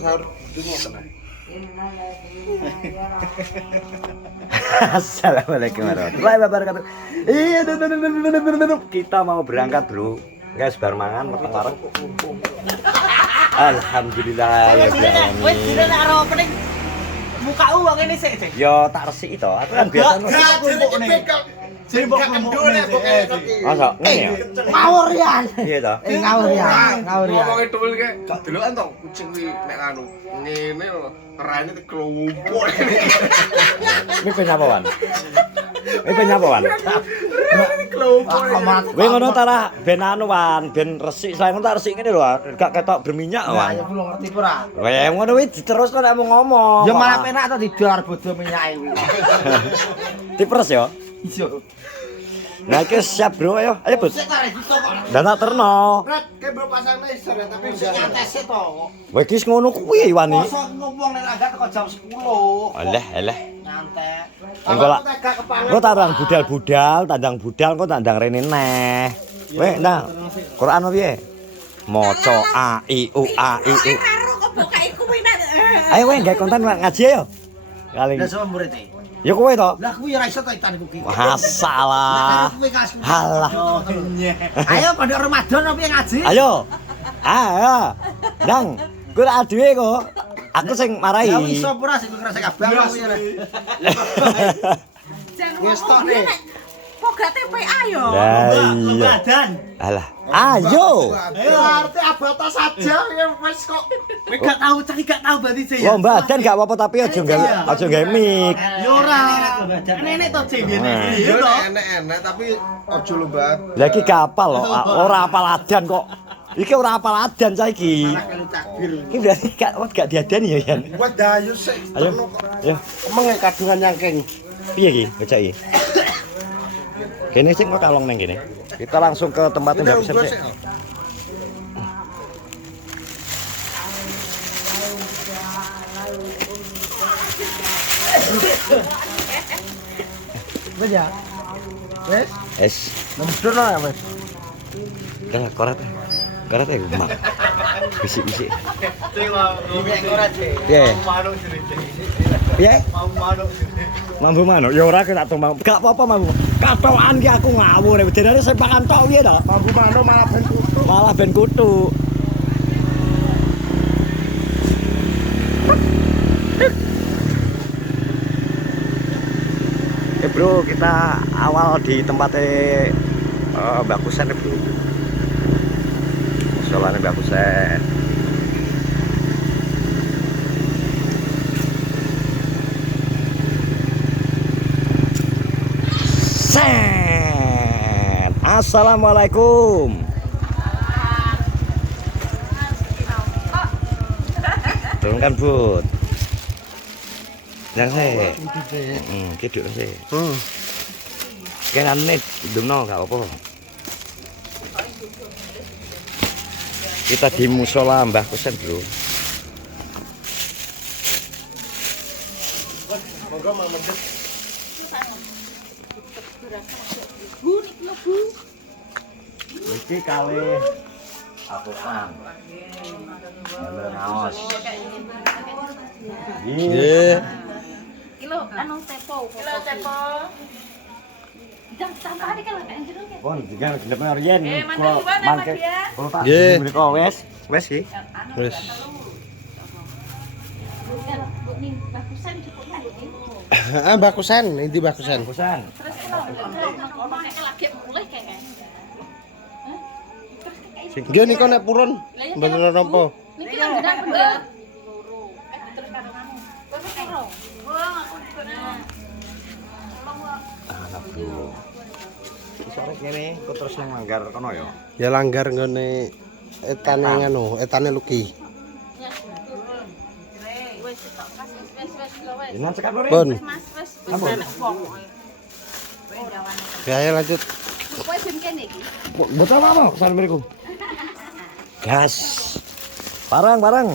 sahur itu ngoten. Assalamualaikum warahmatullahi wabarakatuh. Iya, kita mau berangkat, Bro. Guys, bar mangan meteng warung. Alhamdulillah ya alamin. Wis dene karo opening muka uang ini sik. Yo tak resiki to. Aku kan biasa Jadi mbok kendune Masa ngene ya? ngawur ya. Iya to. Ngawur ya. Ngawur ya. Ngomongin dulu kayak gak delokan to kucing kuwi nek anu ngene lho. Kerane kelumpuk. Ini penyapa wan? Ini penyapa wan? Kelumpuk. Kowe ngono ta ra ben anu wan, ben resik saya ngono tak resik ngene lho, gak ketok berminyak Wah, ya wan. belum ngerti ora. Weh ngono kuwi diterusno nek mau ngomong. Ya malah penak to didar bodo minyake kuwi. Diperes ya. Iya. Nah, iki siap, Bro. Ayo, ayo, Bud. Sik arek ditok kok. Dan tak terno. Red, kayak bro pasang laser ya, tapi Sik nyantes sik to. Wah, iki ngono kuwi wani. Mosok ngomong nek agak teko jam 10. Alah, alah. Nyantet. Engko lak engko tandang budal-budal, tandang budal engko tandang rene neh. Weh, nah. Quran apa piye? Maca A I U A I U. Karo kok bokae kuwi nek. Ayo weh, gawe konten ngaji ayo. Kali. Lah sama murid e. Ya kowe to. Lah kuwi ora iso to itan kuwi. Wah, salah. Halah. Ayo pada Ramadan apa yang ngaji? Ayo. Ah, Dang. Kowe ra dhewe kok. Aku sing marahi. Ya wis ora sing ngrasa kabeh kuwi ora. Wis tok nih. Poga TPA yo. Lah iya. Badan. Alah. Ayo. Ayo arti abata saja ya wis kok. Wis gak tahu cek gak tahu berarti sih. Wong badan gak apa-apa tapi aja gawe mic. Ya ora. Nenek to cek biyen. ya enak-enak tapi ojo lu banget. Lah iki gak apal lho, ora apal adan kok. Iki ora apal adan saiki. Iki berarti gak diadani ya, Yan. Buat dayu sih. Ayo. Ayo. Emang kadungan nyangking. Piye iki? Baca iki. Kene sing kok kalong nang kene. Kita langsung ke tempat yang bisa sih. Wis ya. Wis. Es. Nemdono ya wis. Dah korat. Korat ya mak. Bisik-bisik. Piye? Piye? Mambu manuk ya ora tak tumbang. Gak apa-apa mambu. Katokan ki aku ngawur. Jenenge sempakan tok piye to? Mambu manuk malah ben kutu. Malah ben kutu. Bro, kita awal di tempatnya Mbak Kusen Bro. Musolane Mbak Kusen. Sen. Assalamualaikum. Turunkan Bud. Yang saya, kiduk sih. Kayak aneh, dumno gak apa. Kita di musola Mbah Kusen Bro. Monggo Mamet. Iki kali Al-Qur'an. Ngaos. Nggih. Kilo anu tepo. Kilo tepo. Jam sampah iki lho nek jero. Pon jangan genep riyen. mandang gimana, Mangke. Mas, ya? Kulo tak Nggih. mriko wes iki. Wis. Ning bagusan cukup lagi. Mbak Kusen, inti Mbak Kusen. Kusen. Terus kalau nek lagi mulai kayak. Nggih niku nek purun mboten napa. Niki nang gedang bener. Terus karo kamu. Terus karo. Wah, aku juga. Anak Bro. Sore kene kok terus nang Manggar kono ya. Ya langgar ngene etane ngono, etane Luki. Wes tok pas wes wes. Jenengan cekap lho. Pun. Mas wes wis enak wong. Ya lanjut. Kowe ben kene iki. Botol apa kesan mriku? Gas. Barang. Monggo.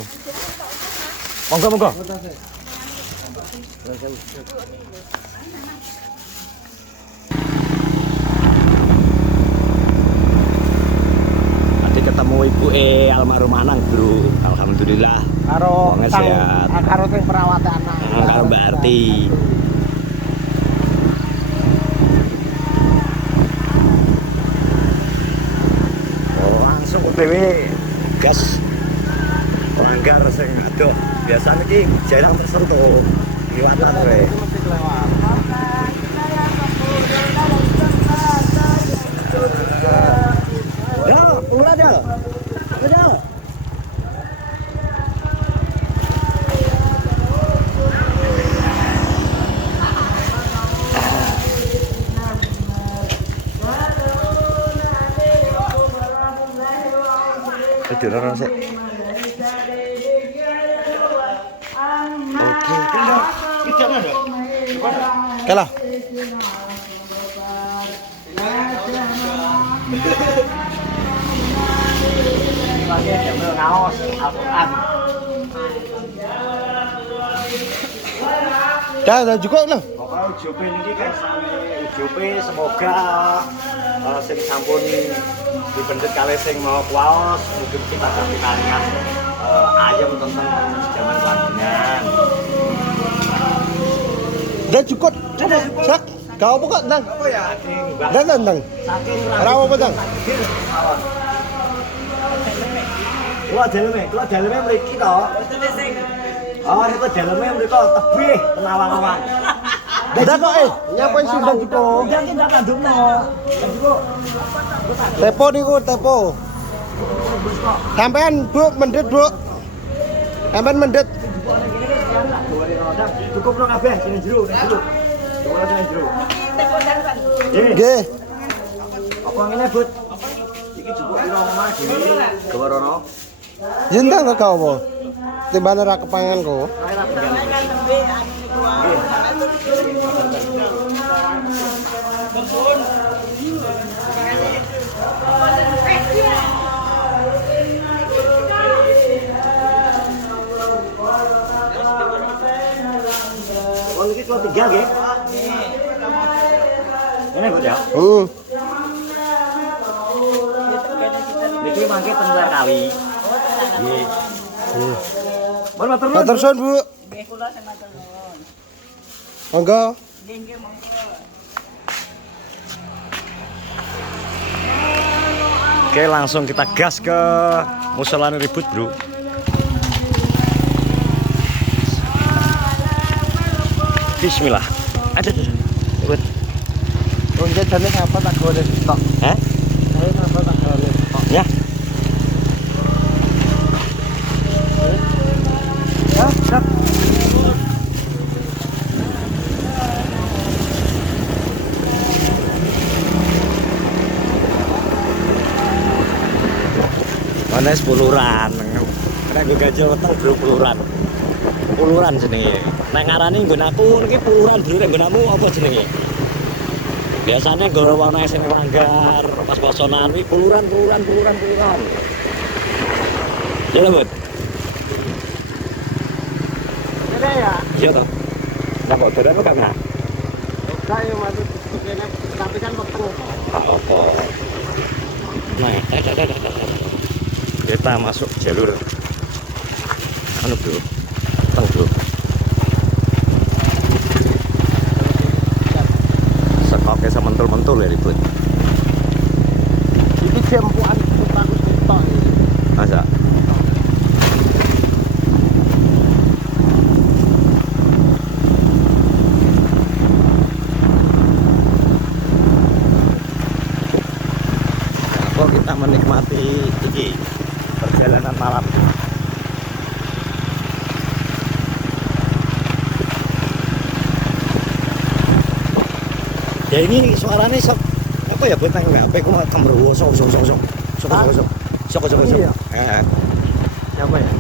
Tadi ketemu ibu almarhum Anang Bro. Alhamdulillah. Alhamdulillah. Karo Wong sehat. karo sing perawat anak. Karo Mbak Arti. Oh, langsung OTW gas. Pelanggar sing adoh. Biasane iki jarang tersentuh. Liwatan kowe. Ya, ulah dah. Udah. Tidur sih. Oke, Kalah. Dah cukup lah. Pokoknya UJP ini kan UJP semoga sing sampun dibendet kali sing mau kuaos mungkin kita kasih kalian ayam tentang zaman kelanjutan. Dah cukup. Sak. Kau apa kok, Dang? Apa ya? Dang, Dang. Saking Rawa apa, Dang? Keluar dalamnya mriki to. Oh, itu dalamnya mriki tebih penawang-awang. Dah kok nyapa sing sudah cukup. Udah kita kandungno. Tepo niku, tepo. Sampean, Bu, mendhet, Bu. Sampean mendhet. Cukup lo kabeh sing jero, jero. Ora sing jero. Nggih. Apa ngene, Bud? Iki cukup piro omah dhewe? Gawarono. Yendang kok kau apa? Timbane ra kepangan kok. Oh, iki kok 3 nggih? Ini Bud ya. Niki mangke tengah kali. Nggih. Bon matur nuwun. Matur suwun, Bu. Nggih kula sing matur nuwun. Monggo. Nggih nggih monggo. Oke, langsung kita gas ke musolane ribut, Bro. Bismillah. Ada. Ribut. Unjet jane apa tak golek stok. Hah? Saya apa tak golek stok. Ya. Sak. Mana sepuluran, karena gue gajah weteng bro puluran, puluran jenenge. Nek ngarani nggon aku niki puluran bro, nek nggon kamu apa jenenge? Biasanya gue warna sing langgar, pas posonan wi puluran. Ya lho, Bud. Ada ya? Iya toh. Lah kok dodan kok gak? Kayak maksud kene tapi kan wektu. Apa? Nah, kita masuk jalur anu bro, teng bro. Sekoknya sementul-mentul ya ribut. Iki jempuan bagus tok iki. Masa? Kok kita menikmati ini perjalanan malam. Ya ini suaranya sok apa ya buat nang HP ku kemrowo sok. Apa ya?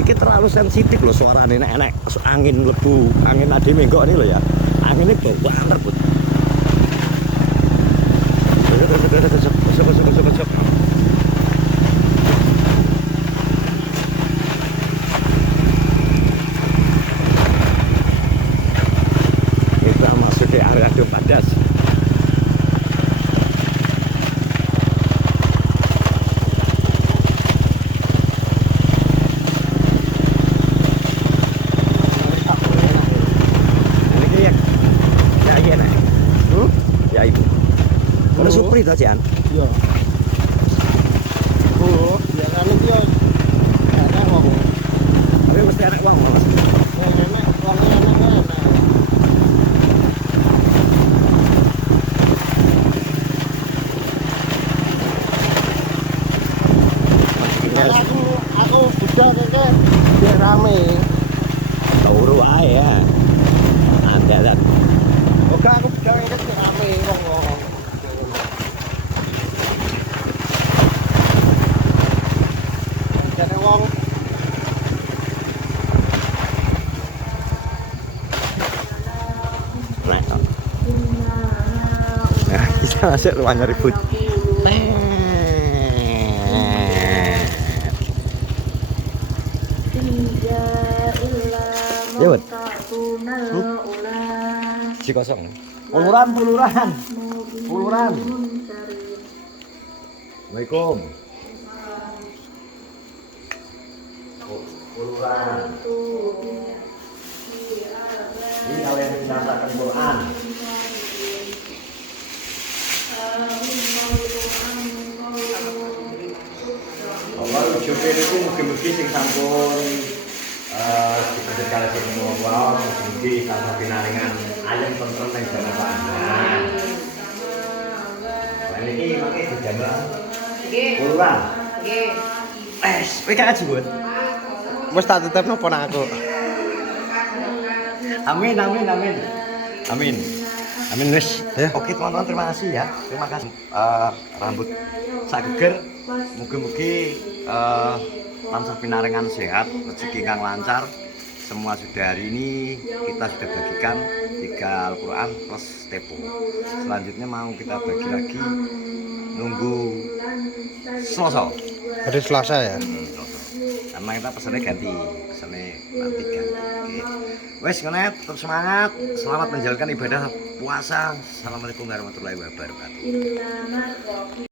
Iki terlalu sensitif loh suaranya nek angin lebu, angin ade menggok ini loh ya. Anginnya bau banget, Bud. Kita masuk ke area Dopadas. to, Jan? Iya. Oh, ya kan iki yo. Ada wong. Tapi mesti enak uang, Mas. Enak, wongnya enak. Aku budal keke biar rame. Turu ae ya. Ada. Oke, aku budal keke biar rame wong. Jadi wong Nah, nah, kita masuk ruangnya ribut. Ya, Bud. Si kosong. puluran. Assalamualaikum. Puluran. Ini kalian mencatatkan Quran. Allah ucapin itu mungkin-mungkin sing sampun dipedet kali semua wow, mungkin kalau pinaringan ayam tentrem yang jangan panjang. Lain ini pakai dijamah puluran. Mereka aja buat. Wes tak tetepno pon aku. Amin. Wes. Oke teman-teman, terima kasih ya. Terima kasih. Rambut sak geger. Mugi-mugi tansah pinaringan sehat, rezeki kang lancar. Semua sudah hari ini kita sudah bagikan 3 Al-Quran plus tepo. Selanjutnya mau kita bagi lagi nunggu Selasa. Hari Selasa ya. Karena kita pesannya ganti, nanti ganti. Oke. Wes ngonet, tetap semangat. Selamat menjalankan ibadah puasa. Assalamualaikum warahmatullahi wabarakatuh.